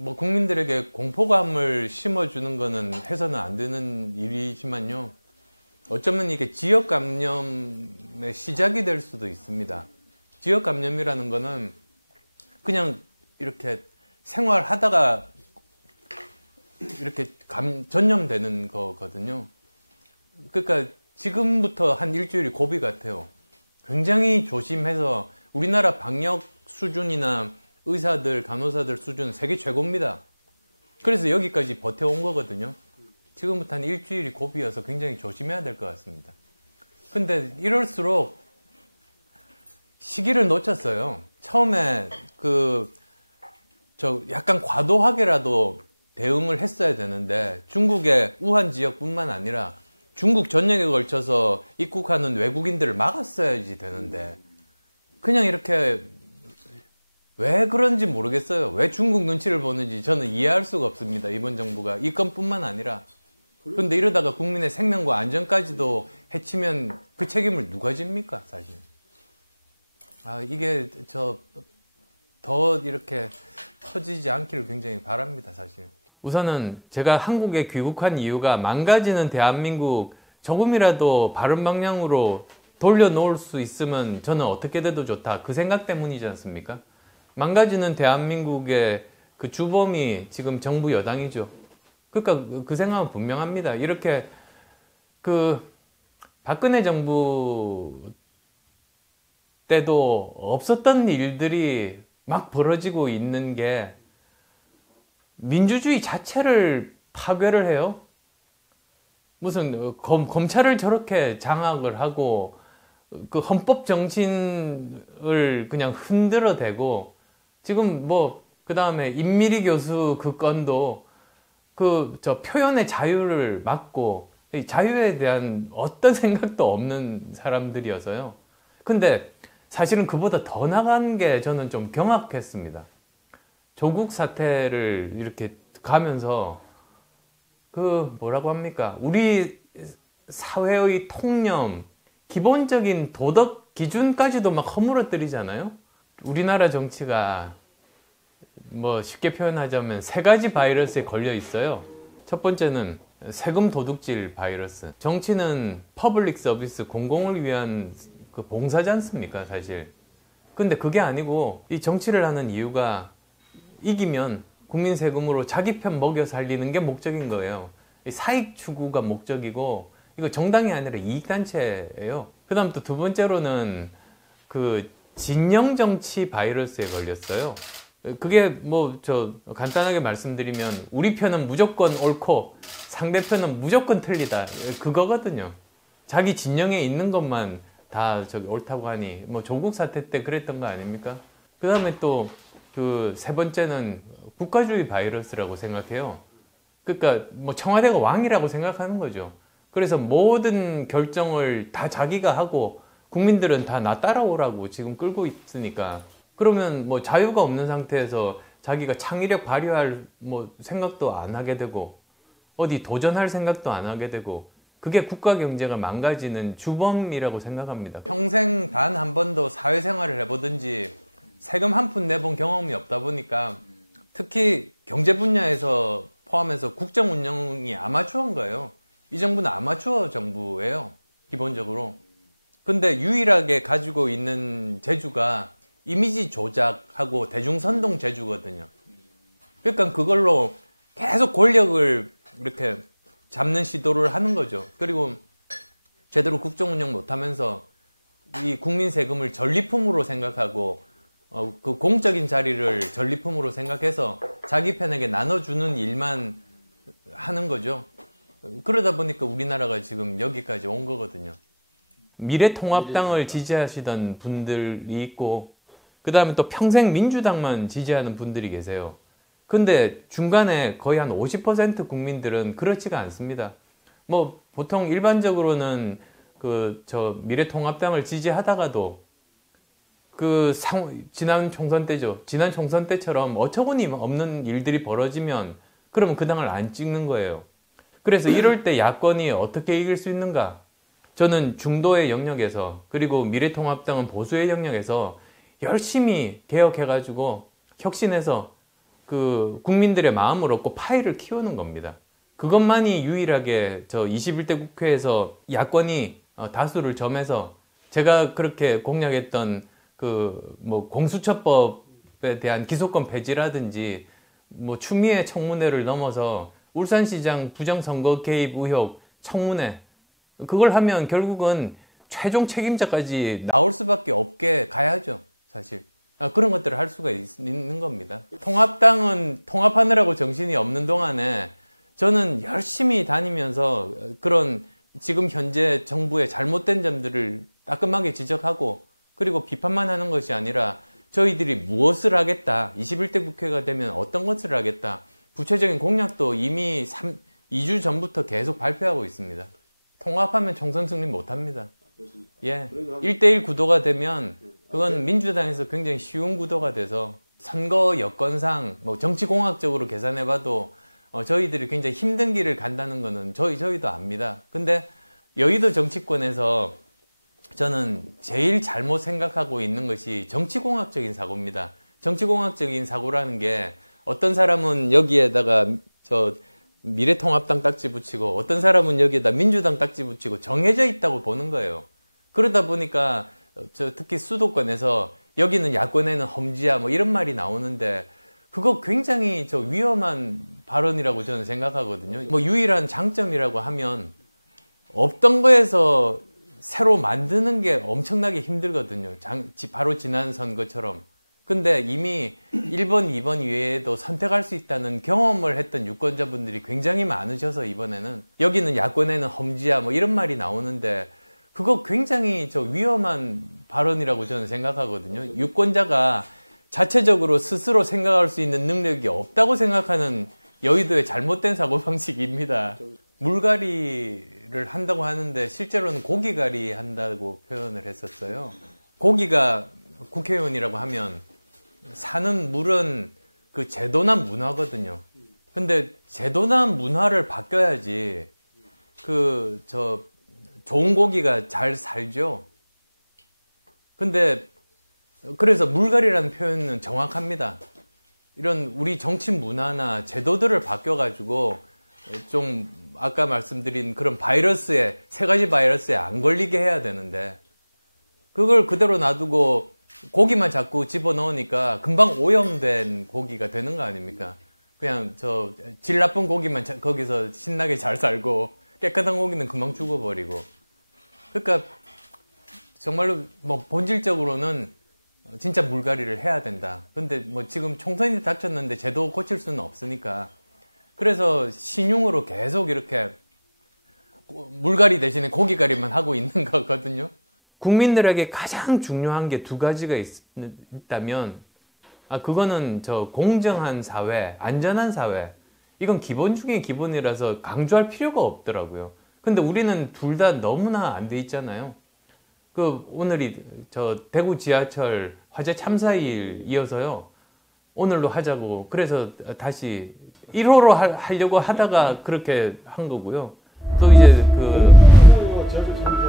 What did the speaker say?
뭐 국민들에게 공포감을 심어주는 거는 해서는 안 되는 일이지만요. 어쩌면 이게 지역 감염의 시작이 될 수도 있습니다. 지역 감염이라는 거는 그냥 이렇게 생활하다가 이렇게 전염되는 거거든요. 그러니까 지금부터 한 일주일이 고비 같아요. 굉장히 조심해서 우리나라 방역 수준이나 의사들, 간호사들 수준은 세계 최고입니다. 그래서 여기까지 버텨온 거거든요. 지금부터 한 일주일이 고비여서 굉장히 조심해야 될 것 같습니다. 근데 이럴수록 시기를 놓쳤어요. 처음에 약간 과도하게라도 대응을 했어야 되는데 중국의 우한 지역뿐만 아니라 중국 전역에 걸쳐서 입국하는 외국인들을 막았어야지 되는데 그냥 이렇게 왜 그런지 모르겠어요. 왜 중국 눈치를 보는지 저는 이해할 수가 없습니다. 이번 정부가 이 건뿐만 아니라. 그런데 이러다가 국민의 생명과 안전까지도 해치면 그 책임을 누가 집니까, 사실. 이게 더 이렇게 터지지 않기를 굉장히 바랍니다, 사실. 우선은 제가 한국에 귀국한 이유가 망가지는 대한민국 조금이라도 바른 방향으로 돌려놓을 수 있으면 저는 어떻게 돼도 좋다. 그 생각 때문이지 않습니까? 망가지는 대한민국의 그 주범이 지금 정부 여당이죠. 그러니까 그 생각은 분명합니다. 이렇게 박근혜 정부 때도 없었던 일들이 막 벌어지고 있는 게 민주주의 자체를 파괴를 해요. 무슨 검찰을 저렇게 장악을 하고 그 헌법 정신을 그냥 흔들어대고 지금 그 다음에 임미리 교수 그 건도 표현의 자유를 막고 자유에 대한 어떤 생각도 없는 사람들이어서요. 근데 사실은 그보다 더 나간 게 저는 좀 경악했습니다. 조국 사태를 이렇게 가면서 뭐라고 합니까? 우리 사회의 통념, 기본적인 도덕 기준까지도 막 허물어뜨리잖아요. 우리나라 정치가 쉽게 표현하자면 세 가지 바이러스에 걸려 있어요. 첫 번째는 세금 도둑질 바이러스. 정치는 퍼블릭 서비스, 공공을 위한 봉사지 않습니까, 사실. 근데 그게 아니고 이 정치를 하는 이유가 이기면 국민 세금으로 자기 편 먹여 살리는 게 목적인 거예요. 사익 추구가 목적이고 이거 정당이 아니라 이익단체예요. 그 다음 또 두 번째로는 진영 정치 바이러스에 걸렸어요. 그게 간단하게 말씀드리면 우리 편은 무조건 옳고 상대편은 무조건 틀리다. 그거거든요. 자기 진영에 있는 것만 다 옳다고 하니 조국 사태 때 그랬던 거 아닙니까? 그 다음에 또 세 번째는 국가주의 바이러스라고 생각해요. 그러니까 청와대가 왕이라고 생각하는 거죠. 그래서 모든 결정을 다 자기가 하고 국민들은 다 나 따라오라고 지금 끌고 있으니까 그러면 자유가 없는 상태에서 자기가 창의력 발휘할 생각도 안 하게 되고 어디 도전할 생각도 안 하게 되고 그게 국가 경제가 망가지는 주범이라고 생각합니다. 평생 단 한 번도 사회생활을 해보든지 세금 한 푼 내본 경험이 없다 보니까 특히 경제 분야에서 포함해서 국정 운영이 아마추어인 거예요. 이 정부는 아마추어 정부예요, 기본적으로. 근데 유일하게 가지고 있는 재주가 이미지 조작하고 대중선동 재주거든요. 그러니까 그걸로 계속 권력을 이렇게 잡는 시도를 하는 거죠. 그리고 제대로 국정 운영 못하면서 이 국민 세금을 전리품으로 생각하고 그 공적인 자리를 전리품으로 생각해서 자기 편에게 나눠주는 일만 하는 거죠. 그러다 보니까 우리나라가 지금 여기까지 온 거거든요. 미래통합당을 지지하시던 분들이 있고 그 다음에 또 평생 민주당만 지지하는 분들이 계세요. 근데 중간에 거의 한 50% 국민들은 그렇지가 않습니다. 보통 일반적으로는 미래통합당을 지지하다가도 지난 총선 때죠. 지난 총선 때처럼 어처구니 없는 일들이 벌어지면 그러면 그 당을 안 찍는 거예요. 그래서 이럴 때 야권이 어떻게 이길 수 있는가? 저는 중도의 영역에서 그리고 미래통합당은 보수의 영역에서 열심히 개혁해가지고 혁신해서 그 국민들의 마음을 얻고 파이를 키우는 겁니다. 그것만이 유일하게 저 21대 국회에서 야권이 다수를 점해서 제가 그렇게 공약했던 그 뭐 공수처법에 대한 기소권 폐지라든지 뭐 추미애 청문회를 넘어서 울산시장 부정선거 개입 의혹 청문회, 그걸 하면 결국은 최종 책임자까지 나올 수밖에 없게 가야죠, 사실. 그런 것들을 할 수가 있는 겁니다. 통합당은 통합하느라고 정신이 없는 동안에 저는 열심히 다니면서 그런 지금 현재 정부의 잘못된 점들을 따끔하게 지적하고, 그리고 비판만 하는 것이 아니라 저희들이 무엇을 하겠다, 21대 국회가 되면 어떤 것을 하겠다, 구체적인 공약도 이미 2주 전부터 계속 발표하고 있습니다. 통합하면 총선 승리 못합니다. 예, 1대1 구도가 되면 그건 민주당에서 굉장히 쉬운 구도가 돼서 선거 여건상 뭐 정치공학적으로 계산해봐도 저희들이 굉장히 힘든 길을 간다는 거는 저희도 압니다. 근데 여의도 정치권에서 저는 제일 잘못 생각하고 있는 것이 정치공학적인 사고입니다. 정치공학적인 사고라는 게 어떤 사람은 여기에다가 저 미래통합당 딱지 붙이고 어떤 사람은 여기에다 민주당 딱지 붙이고 정해져 있다고 보는 거예요. 그러다 보니까 저 특히 수도권에서 여기는 야권에는 험지야 뭐 이런 말이 나오는데 그거 굉장히 저 위험한 발언이라고 저는 생각하거든요. 뭐 유일한 장점이라고 하면 없던 거에서 새로 만드는 게 엄청나게 힘들거든요. 바로 지난 선거처럼. 근데 이미 1번, 2번 외에도 선택할 수 있다는 경험을 했던 유권자분들이 굉장히 많으셔서 이번에는 여기는 야권에는 험지야 뭐 이런 말이 나오는데 그거 굉장히 저 위험한 발언이라고 저는 생각하거든요. 유권자가 자체적으로 스스로 생각할 수 있는 능력이 없다고 생각하는 여의도의 잘못된 사고방식입니다. 물갈이를 한다고 하는데 실제로는 고기갈이 한다고 표현을 했었어요. 고기가 국회의원이라고 하면 사는 물은 그 제도나 문화거든요. 근데 제도나 문화를 바뀌어야지 그 저 좋은 고기가 잘 살죠. 근데 그래서 물갈이라는 표현은 정확합니다. 이런 우리 정치 문화나 제도들을 바뀌어가지고 좀 아까 말씀드린 그런 바이러스에, 세 가지 바이러스에 안 걸리게 해야 되는데 그걸 그대로 놔두고 고기만 자꾸 집어넣으니까 금방 오염된 고기가 되는 거 아닙니까? 그냥 저 질 나쁜 고기만 거기서 신나게 잘 살고 깨끗한 고기는 금방 죽어버리고. 그러니까 정말로 뭐 본질적으로는 진짜 물갈이를 해야 된다. 근데 뭐 지금 총선이 닥쳤는데 제도 고칠 수는 없으니까 그래서 신용으로 계속 이렇게 물갈이 대신에 고기갈이만 하고 있는 거거든요. 국민들에게 가장 중요한 게 두 가지가 있다면 그거는 저 공정한 사회, 안전한 사회, 이건 기본 중에 기본이라서 강조할 필요가 없더라고요. 근데 우리는 둘 다 너무나 안 돼 있잖아요. 그 오늘이 저 대구 지하철 화재 참사일이어서요. 오늘로 하자고 그래서 다시 1호로 하려고 하다가 그렇게 한 거고요. 또 이제 그